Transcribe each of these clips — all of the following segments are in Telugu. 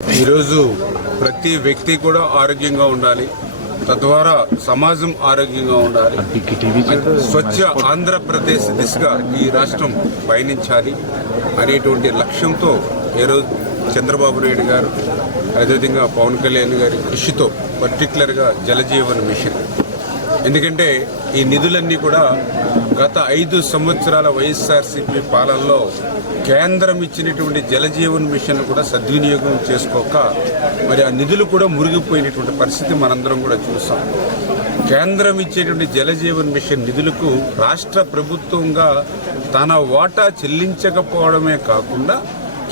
ఈరోజు ప్రతి వ్యక్తి కూడా ఆరోగ్యంగా ఉండాలి. తద్వారా సమాజం ఆరోగ్యంగా ఉండాలి. స్వచ్ఛ ఆంధ్రప్రదేశ్ దిశగా ఈ రాష్ట్రం పయనించాలి అనేటువంటి లక్ష్యంతో ఈరోజు చంద్రబాబు నాయుడు గారు అదేవిధంగా పవన్ కళ్యాణ్ గారి కృషితో పర్టికులర్గా జలజీవన్ మిషన్ ఎందుకంటే ఈ నిధులన్నీ కూడా గత ఐదు సంవత్సరాల వైఎస్ఆర్సీపీ పాలనలో కేంద్రం ఇచ్చినటువంటి జలజీవన్ మిషన్ కూడా సద్వినియోగం చేసుకోక మరి ఆ నిధులు కూడా మురిగిపోయినటువంటి పరిస్థితి మనందరం కూడా చూసాం. కేంద్రం ఇచ్చేటువంటి జలజీవన్ మిషన్ నిధులకు రాష్ట్ర ప్రభుత్వంగా తన వాటా చెల్లించకపోవడమే కాకుండా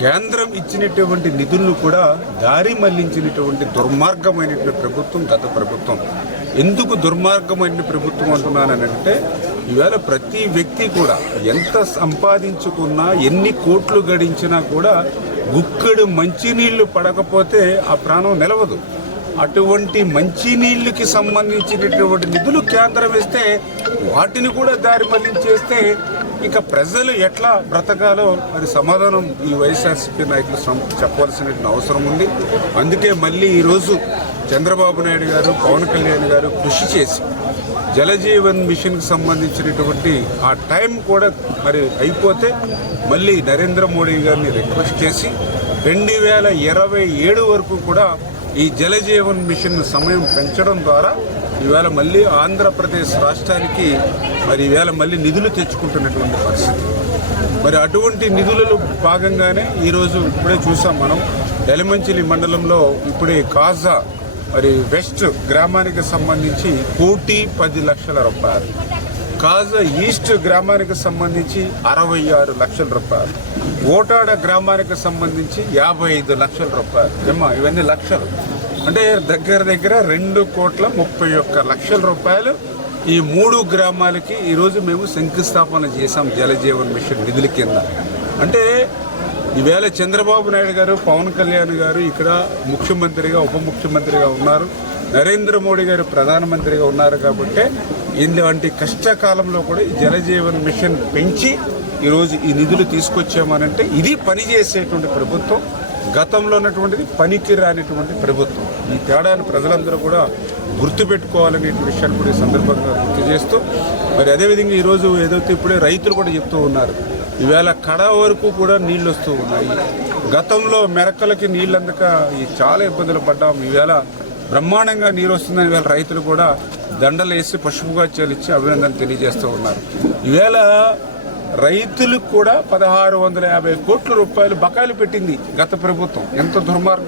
కేంద్రం ఇచ్చినటువంటి నిధులను కూడా దారి మళ్ళించినటువంటి దుర్మార్గమైనటువంటి ప్రభుత్వం గత ప్రభుత్వం. ఎందుకు దుర్మార్గమైన ప్రభుత్వం అంటున్నానంటే ఈవేళ ప్రతి వ్యక్తి కూడా ఎంత సంపాదించుకున్నా ఎన్ని కోట్లు గడించినా కూడా గుక్కడు మంచినీళ్ళు పడకపోతే ఆ ప్రాణం నిలవదు. అటువంటి మంచినీళ్ళకి సంబంధించినటువంటి నిధులు కేంద్రం ఇస్తే వాటిని కూడా దారి మళ్ళించేస్తే ఇక ప్రజలు ఎట్లా బ్రతకాలో మరి సమాధానం ఈ వైఎస్ఆర్సీపీ నాయకులు చెప్పవలసిన అవసరం ఉంది. అందుకే మళ్ళీ ఈరోజు చంద్రబాబు నాయుడు గారు పవన్ కళ్యాణ్ గారు కృషి చేసి జలజీవన్ మిషన్కి సంబంధించినటువంటి ఆ టైం కూడా మరి అయిపోతే మళ్ళీ నరేంద్ర మోడీ గారిని రిక్వెస్ట్ చేసి రెండు వేల ఇరవై ఏడు వరకు కూడా ఈ జలజీవన్ మిషన్ సమయం పెంచడం ద్వారా ఈవేళ మళ్ళీ ఆంధ్రప్రదేశ్ రాష్ట్రానికి మరి ఈవేళ మళ్ళీ నిధులు తెచ్చుకుంటున్నటువంటి పరిస్థితి. మరి అటువంటి నిధులలో భాగంగానే ఈరోజు ఇప్పుడే చూసాం మనం ఎలమంచిలి మండలంలో ఇప్పుడే కాజా మరి వెస్ట్ గ్రామానికి సంబంధించి కోటి పది లక్షల రూపాయలు. కాజా ఈస్ట్ గ్రామానికి సంబంధించి అరవై ఆరు లక్షల రూపాయలు. ఓటాడ గ్రామానికి సంబంధించి యాభై ఐదు లక్షల రూపాయలు. ఏమ్మా ఇవన్నీ లక్షలు. అంటే దగ్గర దగ్గర రెండు కోట్ల ముప్పై ఒక్క లక్షల రూపాయలు ఈ మూడు గ్రామాలకి ఈరోజు మేము శంకుస్థాపన చేశాం జలజీవన్ మిషన్ నిధుల కింద. అంటే ఈవేళ చంద్రబాబు నాయుడు గారు పవన్ కళ్యాణ్ గారు ఇక్కడ ముఖ్యమంత్రిగా ఉప ముఖ్యమంత్రిగా ఉన్నారు. నరేంద్ర మోడీ గారు ప్రధానమంత్రిగా ఉన్నారు కాబట్టి ఇలాంటి కష్టకాలంలో కూడా ఈ జలజీవన్ మిషన్ పెంచి ఈరోజు ఈ నిధులు తీసుకొచ్చామనంటే ఇది పనిచేసేటువంటి ప్రభుత్వం గతంలో ఉన్నటువంటిది పనికి రానిటువంటి ప్రభుత్వం. ఈ తేడాను ప్రజలందరూ కూడా గుర్తుపెట్టుకోవాలనే విషయాన్ని కూడా ఈ సందర్భంగా గుర్తు చేస్తూ మరి అదేవిధంగా ఈరోజు ఏదైతే ఇప్పుడే రైతులు కూడా చెప్తూ ఉన్నారు ఈవేళ కడ వరకు కూడా నీళ్ళు వస్తూ ఉన్నాయి. గతంలో మెరకలకి నీళ్ళు అందక ఈ చాలా ఇబ్బందులు పడ్డాం. ఈవేళ బ్రహ్మాండంగా నీరు వస్తుందని వేళ రైతులు కూడా దండలు వేసి పసుపుగా చెల్లించి అభినందనలు తెలియజేస్తూ ఉన్నారు. ఈవేళ రైతులకు కూడా పదహారు వందల యాభై కోట్ల రూపాయలు బకాయిలు పెట్టింది గత ప్రభుత్వం. ఎంత దుర్మార్గం.